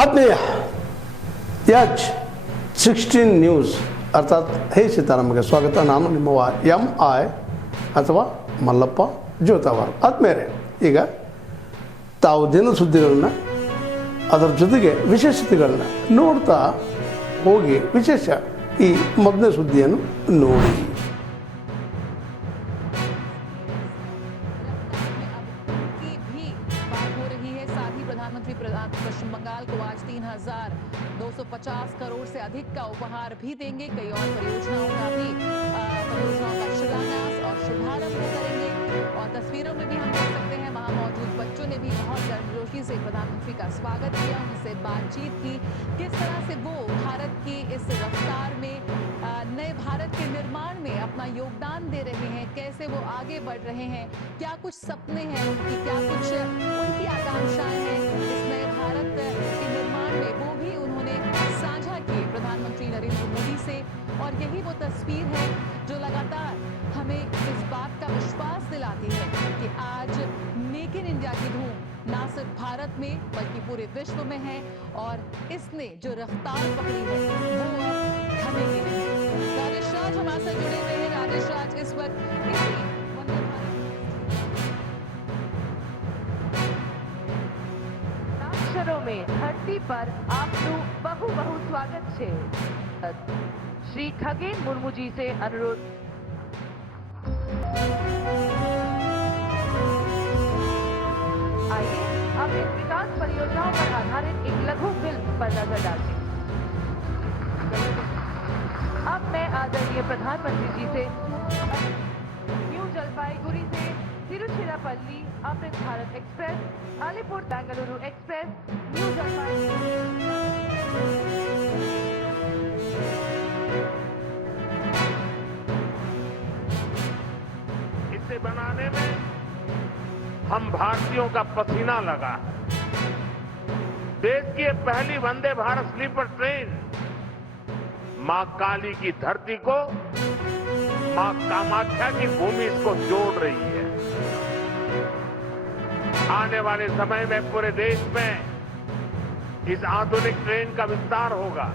ಆತ್ಮೀಯ H16 news ಅರ್ಥಾತ್ ಹೇ ಸೀತಾರಾಮಗೆ ಸ್ವಾಗತ. ನಾನು ನಿಮ್ಮವ MI ಅಥವಾ ಮಲ್ಲಪ್ಪ ಜೋತಾವಾರ್. ಆದ್ಮೇಲೆ ಈಗ ತಾವು ದಿನ ಸುದ್ದಿಗಳನ್ನ ಅದರ ಜೊತೆಗೆ ವಿಶೇಷತೆಗಳನ್ನ ನೋಡ್ತಾ ಹೋಗಿ ವಿಶೇಷ ಈ ಮೊದಲನೇ ಸುದ್ದಿಯನ್ನು ನೋಡಿ. प्रधानमंत्री पश्चिम बंगाल को आज 3,250 करोड़ से अधिक का उपहार भी देंगे. कई और परियोजनाओं का शिलान्यास और शुभारंभ करेंगे. और तस्वीरों में भी हम देख सकते हैं वहां मौजूद बच्चों ने भी बहुत गर्मजोशी से प्रधानमंत्री का स्वागत किया, उनसे बातचीत की. किस तरह से वो भारत की इस रफ्तार में नए भारत के निर्माण में अपना योगदान दे रहे हैं, कैसे वो आगे बढ़ रहे हैं, क्या कुछ सपने हैं उनकी, क्या कुछ उनकी आकांक्षाएं हैं इस नए भारत के निर्माण में, वो भी उन्होंने साझा किए प्रधानमंत्री नरेंद्र मोदी से. और यही वो तस्वीर है जो लगातार हमें इस बात का विश्वास दिलाती है कि आज मेक इन इंडिया की धूम ना सिर्फ भारत में बल्कि पूरे विश्व में है. और इसने जो रफ्तार पकड़ी है वो अब थमेगी नहीं. राजेश राज हमारे साथ जुड़े हुए हैं. राजेश राज, इस वक्त અક્ષરો में धरती पर आपનું बहु बहु स्वागत છે. श्री खगेन मुर्मू जी से अनुरोध. आइए अब इन विकास परियोजनाओं पर आधारित एक लघु फिल्म पर नजर डालते हैं. अब मैं आदरणीय प्रधानमंत्री जी से न्यू जलपाईगुड़ी से Tiruchirappalli Amrit Bharat express, Alipur Bengaluru express, new Jalpaiguri. इसे बनाने में हम भारतीयों का पसीना लगा है. देश की ये पहली वंदे भारत स्लीपर ट्रेन मां काली की धरती को मां कामाख्या की भूमि इसको जोड़ रही है. आने वाले समय में पूरे देश में इस आधुनिक ट्रेन का विस्तार होगा.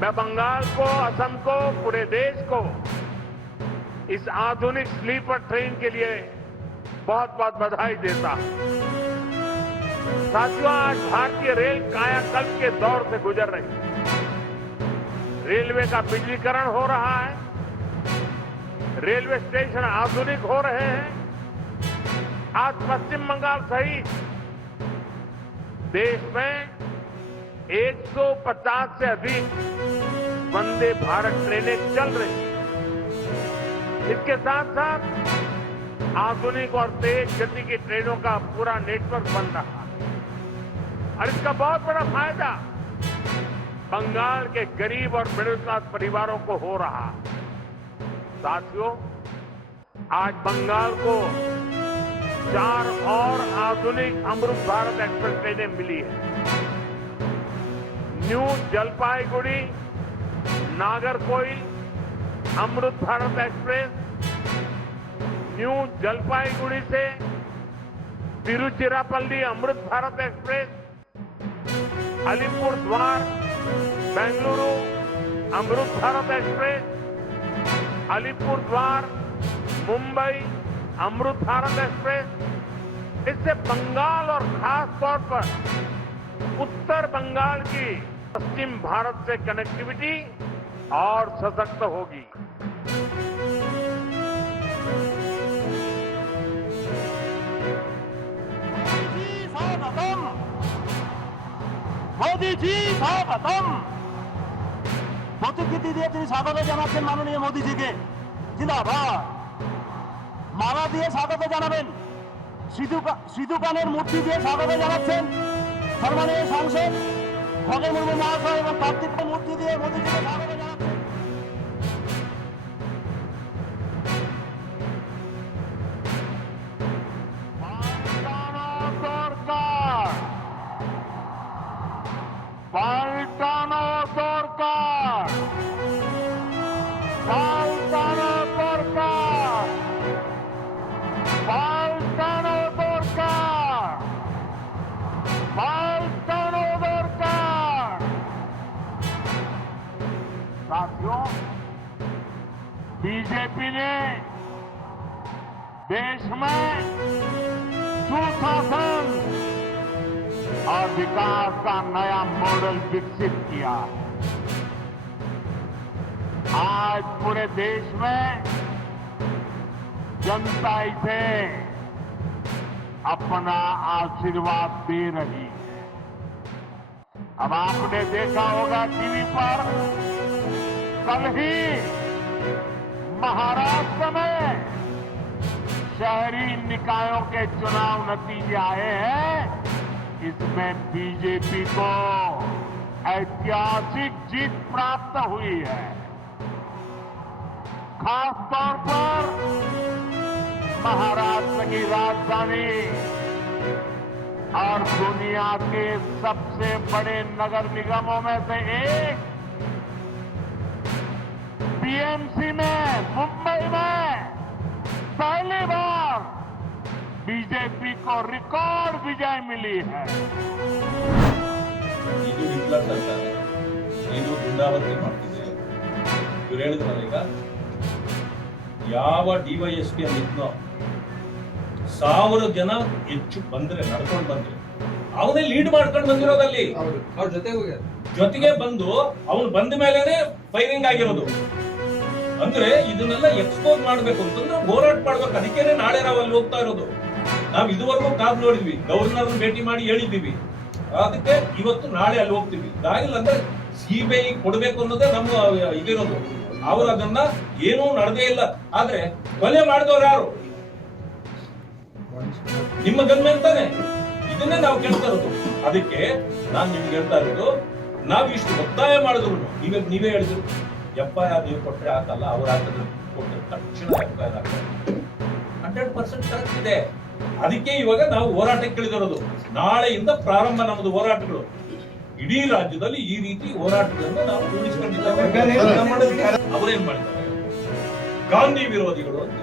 मैं बंगाल को, असम को, पूरे देश को इस आधुनिक स्लीपर ट्रेन के लिए बहुत बहुत बधाई देता हूं. साथियों, आज भारतीय रेल कायाकल्प के दौर से गुजर रही है. रेलवे का बिजलीकरण हो रहा है, रेलवे स्टेशन आधुनिक हो रहे हैं. आज पश्चिम बंगाल सहित देश में 150 से अधिक वंदे भारत ट्रेनें चल रही हैं. इसके साथ साथ आधुनिक और तेज गति की ट्रेनों का पूरा नेटवर्क बन रहा है. और इसका बहुत बड़ा फायदा बंगाल के गरीब और मिडिल क्लास परिवारों को हो रहा है. साथियों, आज बंगाल को 4 और आधुनिक अमृत भारत एक्सप्रेस ट्रेनें मिली है. न्यू जलपाईगुड़ी नागरकोइल अमृत भारत एक्सप्रेस, न्यू जलपाईगुड़ी से तिरुचिरापल्ली अमृत भारत एक्सप्रेस, अलीपुर द्वार बेंगलुरु अमृत भारत एक्सप्रेस, अलीपुर द्वार मुंबई अमृत भारत एक्सप्रेस. इससे बंगाल और खास तौर पर उत्तर बंगाल की पश्चिम भारत से कनेक्टिविटी और सशक्त होगी. मोदी जी स्वागतम. প্রতিকৃতি দিয়ে তিনি স্বাগত জানাচ্ছেন মাননীয় মোদীজিকে. জিন্দাবাদ. মালা দিয়ে স্বাগত জানাবেন, সিধু কানের মূর্তি দিয়ে স্বাগত জানাচ্ছেন সম্মানীয় সাংসদ খগেন মুর্মু মহাশয় এবং কার্তিকের মূর্তি দিয়ে মোদীজিকে স্বাগত জানাচ্ছেন. পাল্টানো দরকার, পাল্টানো দরকার, পাল্টানো দরকার, পাল্টানো बीजेपी ने देश में सुशासन और विकास का नया मॉडल विकसित किया। आज पूरे देश में जनता इसे अपना आशीर्वाद दे रही है। अब आपने देखा होगा टीवी पर, कल ही महाराष्ट्र में शहरी निकायों के चुनाव नतीजे आए हैं। इसमें बीजेपी को ऐतिहासिक जीत प्राप्त हुई है। खास तौर पर महाराष्ट्र की राजधानी और दुनिया के सबसे बड़े नगर निगमों में से एक बीएमसी में, मुंबई में पहली बार बीजेपी को रिकॉर्ड विजय मिली है। ಇದು ಹಿಟ್ಲರ್ ಸರ್ಕಾರ, ಇದು ಗುಂಡಾವತಿ ಮಾಡ್ತಿದೆ. ಇವ್ರು ಹೇಳಿದ್ರಲ್ಲ ಈಗ, ಯಾವ ಡಿವೈಎಸ್ಪಿ ಅಲ್ಲಿದ್ನೋ 1000 ಜನ ಹೆಚ್ಚು ಬಂದ್ರೆ, ನಡ್ಕೊಂಡು ಬಂದ್ರೆ ಅವನೇ ಲೀಡ್ ಮಾಡ್ಕೊಂಡು ಬಂದಿರೋದಲ್ಲಿ, ಜೊತೆಗೆ ಬಂದು ಅವನು ಬಂದ ಮೇಲೆನೆ ಫೈರಿಂಗ್ ಆಗಿರೋದು. ಅಂದ್ರೆ ಇದನ್ನೆಲ್ಲ ಎಕ್ಸ್ಪೋಸ್ ಮಾಡ್ಬೇಕು ಅಂತಂದ್ರೆ ಹೋರಾಟ ಮಾಡ್ಬೇಕು. ಅದಕ್ಕೇನೆ ನಾಳೆ ನಾವು ಅಲ್ಲಿ ಹೋಗ್ತಾ ಇರೋದು. ನಾವು ಇದುವರೆಗೂ ಕಾದು ನೋಡಿದ್ವಿ, ಗವರ್ನರ್ ಭೇಟಿ ಮಾಡಿ ಹೇಳಿದ್ದೀವಿ, ಅದಕ್ಕೆ ಇವತ್ತು ನಾಳೆ ಅಲ್ಲಿ ಹೋಗ್ತೀವಿ. ಅದಾಗಿಲ್ಲ ಅಂದ್ರೆ ಸಿಬಿಐ ಕೊಡ್ಬೇಕು ಅನ್ನೋದೇ ನಮ್ಮ ಇದಿರೋದು. ಅವರು ಅದನ್ನ ಏನೂ ನಡೆದೇ ಇಲ್ಲ. ಆದ್ರೆ ಕೊಲೆ ಮಾಡಿದವ್ರು ಯಾರು? ನಿಮ್ಮ ಗನ್ಮೆಂಟ್ ತಾನೆ. ಇದನ್ನೇ ನಾವು ಕೇಳ್ತಾ ಇರೋದು. ಅದಕ್ಕೆ ನಾನು ನಿಮ್ಗೆ ಹೇಳ್ತಾ ಇರೋದು, ನಾವು ಇಷ್ಟು ಒತ್ತಾಯ ಮಾಡಿದ್ರು, ನೀವೇ ಹೇಳಿದ್ರು FIR ನೀವು ಕೊಟ್ಟರೆ ಹಾಕಲ್ಲ, ಅವ್ರು ಹಾಕಿದ್ರು ಕೊಟ್ಟರೆ ತಕ್ಷಣ FIR ಹಾಕ್ತಾರೆ. 100% ಕರೆಕ್ಟ್ ಇದೆ. ಅದಕ್ಕೆ ಇವಾಗ ನಾವು ಹೋರಾಟಕ್ಕೆ ಇಳಿದಿರೋದು. ನಾಳೆಯಿಂದ ಪ್ರಾರಂಭ ನಮ್ಮದು ಹೋರಾಟಗಳು. ಇಡೀ ರಾಜ್ಯದಲ್ಲಿ ಈ ರೀತಿ ಹೋರಾಟಗಳನ್ನು ನಾವು ರೂಢಿಸಿಕೊಂಡಿದ್ದೇವೆ. ಅವರೇನ್ ಮಾಡಿದ್ದಾರೆ? ಗಾಂಧಿ ವಿರೋಧಿಗಳು ಅಂತ.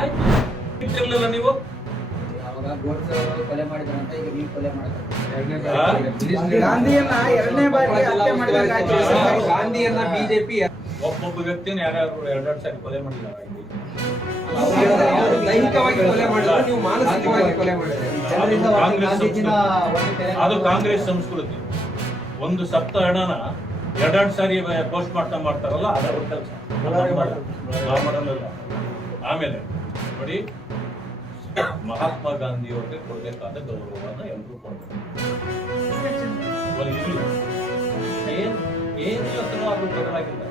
ಆಯ್ತು, ಇಟ್ಟಿರ್ಲಿಲ್ಲ ನೀವು? ಕೊಲೆ ಮಾಡಿದ್ರಂತ ಈಗ ನೀವು ಕೊಲೆ ಮಾಡಿದ್ರೆ ಗಾಂಧಿಯನ್ನ ಎರಡನೇ ಬಾರಿ ಹತ್ಯೆ ಮಾಡಿದಾಗ ಗಾಂಧಿಯನ್ನ ಬಿಜೆಪಿ ಒಬ್ಬೊಬ್ಬ ವ್ಯಕ್ತಿನ ಯಾರ್ಯಾರು 2 ಸಾರಿ ಕೊಲೆ ಮಾಡಿದ್ದಾರೆ. ಲೈಂಗಿಕವಾಗಿ ಕೊಲೆ ಮಾಡಿದ್ರು, ನೀವು ಮಾನಸಿಕವಾಗಿ ಕೊಲೆ ಮಾಡಿದ್ರೆ ಅದು ಕಾಂಗ್ರೆಸ್ ಸಂಸ್ಕೃತಿ. ಒಂದು ಸಪ್ತ ಹಣನ 2 ಸಾರಿ ಪೋಸ್ಟ್ ಮಾಡ್ತಾರಲ್ಲ, ಅದು ಅವ್ರ ಕೆಲಸ. ನಾವು ಮಾಡಲ್ಲ. ಆಮೇಲೆ ನೋಡಿ, ಮಹಾತ್ಮ ಗಾಂಧಿ ಅವರಿಗೆ ಕೊಡಬೇಕಾದ ಗೌರವನ ಎಲ್ಲರೂ ಕೊಡಬೇಕು. ಏನು ಇವತ್ತು ಅದು ಬದಲಾಗಿಲ್ಲ.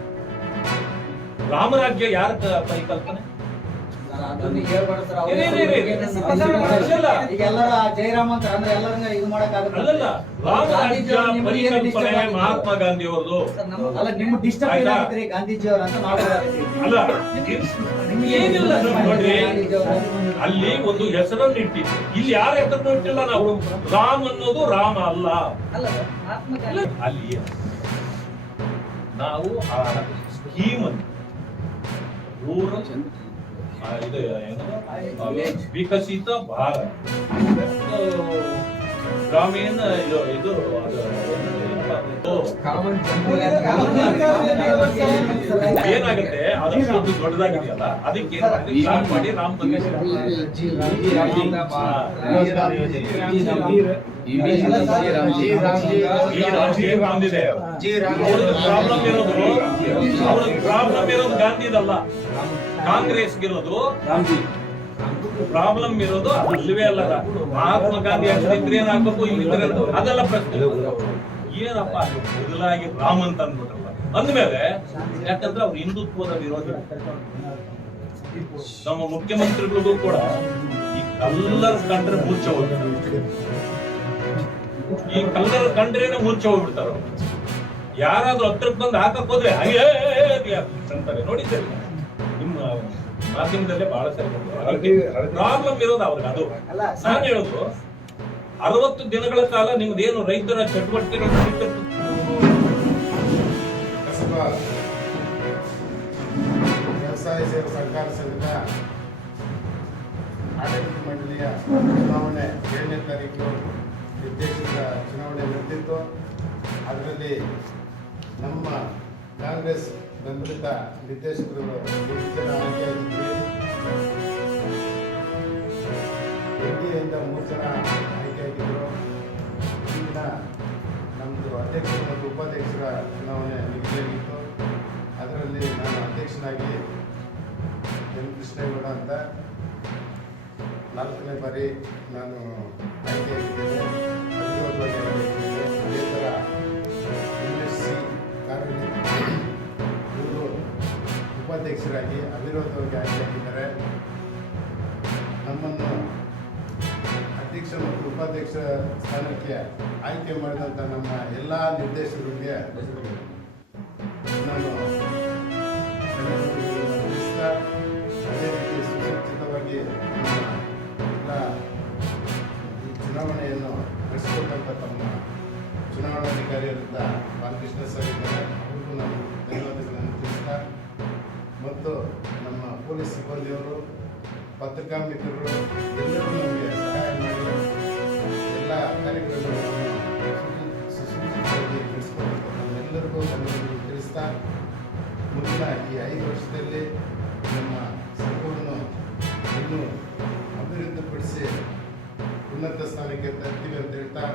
ರಾಮರಾಜ್ಯ ಯಾರ ಪರಿಕಲ್ಪನೆ? ಈಗೆಲ್ಲರ ಜಯರಾಮ್ ಅಂತ ಅಂದ್ರೆ ಎಲ್ಲರನ್ನ ಇದು ಮಾಡಕ್ಕಾಗಲ್ಲ. ಅಲ್ಲಲ್ಲ, ರಾಮರಾಜ್ಯ ಪರಿಕಲ್ಪನೆ ಮಹಾತ್ಮ ಗಾಂಧಿ ಅವರದು. ಅಲ್ಲ, ನಿಮ್ಮ ಡಿಸ್ಟರ್ಬ್ ಏನಾಗಿದ್ರಿ ಗಾಂಧೀಜಿ ಅವರ ಅಂತ ಅಲ್ಲ, ಏನಿಲ್ಲ ನೋಡ್ರಿ, ಅಲ್ಲಿ ಒಂದು ಹೆಸರನ್ನು ಇಟ್ಟಿದ್ದು. ಇಲ್ಲಿ ಯಾರ ಹೆಸರನ್ನು ಇಟ್ಟಿಲ್ಲ ನಾವು. ರಾಮ್ ಅನ್ನೋದು ರಾಮ ಅಲ್ಲ. ಅಲ್ಲಿ ನಾವು ಆ ಸ್ಕೀಮ್ ಅನ್ನು ರೂರಲ್ ಇದು ವಿಕಸಿತ ಭಾರತ, ಗ್ರಾಮೀಣ ಇದು ಏನಾಗುತ್ತೆ, ಅದಷ್ಟು ದೊಡ್ಡದಾಗಿದೆಯಲ್ಲ, ಅದಕ್ಕೆ ಸ್ಟಾರ್ಟ್ ಮಾಡಿ ರಾಮ್ ಬಂದಿದೆ. ಪ್ರಾಬ್ಲಮ್ ಇರೋದು ಗಾಂಧಿದಲ್ಲ, ಕಾಂಗ್ರೆಸ್ಗಿರೋದು. ಪ್ರಾಬ್ಲಮ್ ಇರೋದು ಅಲ್ವೇ ಅಲ್ಲ. ಮಹಾತ್ಮ ಗಾಂಧಿ ಇದ್ರೆ ಏನಾಗಬೇಕು, ಇಲ್ಲಿದ್ರೆ ಅದೆಲ್ಲ ಪ್ರಶ್ನೆ. ಏನಪ್ಪ ಬದಲಾಗಿ ರಾಮ್ ಅಂತ ಅಂದ್ಬಿಟ್ರಲ್ಲ ಅಂದ್ಮೇಲೆ, ಯಾಕಂದ್ರೆ ಅವ್ರು ಹಿಂದುತ್ವದ ವಿರೋಧಿ. ನಮ್ಮ ಮುಖ್ಯಮಂತ್ರಿಗಳಿಗೂ ಕೂಡ ಈ ಕಲ್ಲರ್ ಕಂಡ್ರೆ ಮೂರ್ಛೆ ಹೋಗ್ತಾರೆ. ಈ ಕಲ್ಲರ್ ಕಂಡ್ರೇನೆ ಮೂರ್ಛೆ ಹೋಗ್ಬಿಡ್ತಾರ. ಯಾರಾದ್ರೂ ಹತ್ರಕ್ಕೆ ಬಂದು ಹಾಕಕ್ ಹೋದ್ರೆ ಹಾಗೆ ಅಂತಾರೆ. ನೋಡಿದ್ದೇವೆ ನಿಮ್ಮ ಮಾಧ್ಯಮದಲ್ಲೇ ಬಹಳ ಸರಿ. ಪ್ರಾಬ್ಲಮ್ ಇರೋದು ಅವ್ರಿಗೆ. ಅದು ನಾನು ಹೇಳೋದು, 60 ದಿನಗಳ ಕಾಲ ನಿಮ್ದೇನು ರೈತರ ಚಟುವಟಿಕೆಗಳು ವ್ಯವಸಾಯ ಸೇವಾ ಸಹಕಾರ ಸಂಘದ ಆಡಳಿತ ಮಂಡಳಿಯ ಚುನಾವಣೆ 7ನೇ ತಾರೀಕು ನಿರ್ದೇಶಕರ ಚುನಾವಣೆ ನಡೆದಿತ್ತು. ಅದರಲ್ಲಿ ನಮ್ಮ ಕಾಂಗ್ರೆಸ್ ಬೆಂಬಲಿತ ನಿರ್ದೇಶಕರು 8 ಜನ ಆಯ್ಕೆಯಾಗಿದ್ದರು. ಎನ್ಡಿಎಯಿಂದ 3 ಜನ ಆಯ್ಕೆಯಾಗಿದ್ದರು. ಈಗಿನ ನಮ್ಮದು ಅಧ್ಯಕ್ಷ ಮತ್ತು ಉಪಾಧ್ಯಕ್ಷರ ಚುನಾವಣೆ ನಿಗದಿಯಾಗಿತ್ತು. ಅದರಲ್ಲಿ ನಾನು ಅಧ್ಯಕ್ಷನಾಗಿ ಎನ್ ಕೃಷ್ಣೇಗೌಡ ಅಂತ 4ನೇ ಬಾರಿ ನಾನು ಆಯ್ಕೆಯಾಗಿದ್ದೇನೆ. ಅವಿರೋಧವಾಗಿ ಆಯ್ಕೆಯಾಗಿದ್ದೇನೆ. ಅದೇ ಥರ MSC ಕಾರಲ್ಲಿ ಇವರು ಉಪಾಧ್ಯಕ್ಷರಾಗಿ ಅವಿರೋಧವಾಗಿ ಆಯ್ಕೆಯಾಗಿದ್ದಾರೆ. ನಮ್ಮನ್ನು ಅಧ್ಯಕ್ಷ ಮತ್ತು ಉಪಾಧ್ಯಕ್ಷ ಸ್ಥಾನಕ್ಕೆ ಆಯ್ಕೆ ಮಾಡಿದಂಥ ನಮ್ಮ ಎಲ್ಲ ನಿರ್ದೇಶಕರಿಗೆ ನಾನು ಧನ್ಯವಾದಗಳನ್ನು ತಿಳಿಸ್ತಾ, ಅದೇ ರೀತಿ ಸುಸಜ್ಜಿತವಾಗಿ ನಮ್ಮ ಎಲ್ಲ ಈ ಚುನಾವಣೆಯನ್ನು ನಡೆಸಿಕೊಟ್ಟಂಥ ತಮ್ಮ ಚುನಾವಣಾಧಿಕಾರಿಯಾದಂಥ ಬಾಲಕೃಷ್ಣ ಸರ್ ಇದ್ದಾರೆ, ಅವ್ರಿಗೂ ನಾನು ಧನ್ಯವಾದಗಳನ್ನು ತಿಳಿಸ್ತಾ, ಮತ್ತು ನಮ್ಮ ಪೊಲೀಸ್ ಸಿಬ್ಬಂದಿಯವರು, ಪತ್ರಿಕಾ ಮಿತ್ರರು ಎಲ್ಲರೂ ನಮಗೆ ಸಹಾಯ ಮಾಡಿ ಎಲ್ಲ ಕಾರ್ಯಕ್ರಮಗಳನ್ನು ಸುಸೂಚಿತವಾಗಿ ನಡೆಸಿಕೊಟ್ಟಿದ್ದಾರೆ. ನಮ್ಮೆಲ್ಲರಿಗೂ ಧನ್ಯವಾದಗಳು ತಿಳಿಸ್ತಾ, ಮುಂದಿನ ಈ 5 ವರ್ಷದಲ್ಲಿ ನಮ್ಮ ಸಂಘವನ್ನು ಇನ್ನೂ ಅಭಿವೃದ್ಧಿಪಡಿಸಿ ಉನ್ನತ ಸ್ಥಾನಕ್ಕೆ ತರ್ತೀವಿ ಅಂತ ಹೇಳ್ತಾ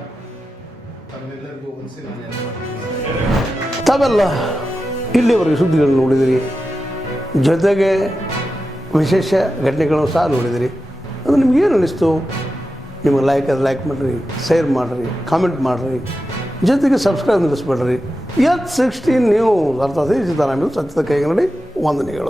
ತಮ್ಮೆಲ್ಲರಿಗೂ ಹೊಂದಿಸಿ ನಾನು ಎಲ್ಲ ಮಾಡ್ತೀನಿ. ತಾವೆಲ್ಲ ಇಲ್ಲಿವರೆಗೆ ಸುದ್ದಿಗಳನ್ನು ನೋಡಿದಿರಿ, ಜೊತೆಗೆ ವಿಶೇಷ ಘಟನೆಗಳನ್ನು ಸಹ ನೋಡಿದಿರಿ. ಅದು ನಿಮ್ಗೇನು ಅನ್ನಿಸ್ತು? ನಿಮಗೆ ಲೈಕ್ ಮಾಡಿರಿ, ಶೇರ್ ಮಾಡಿರಿ, ಕಾಮೆಂಟ್ ಮಾಡಿರಿ, ಜೊತೆಗೆ ಸಬ್ಸ್ಕ್ರೈಬ್ ನಿಲ್ಲಿಸ್ಬೇಡ್ರಿ. H16 ನ್ಯೂಸ್ ಅರ್ಥಾತ್ ಸಿದ್ದರಾಮಯ್ಯ ಸತ್ಯದ ಕೈಗನ್ನಡಿ ವಂದನೆಗಳು.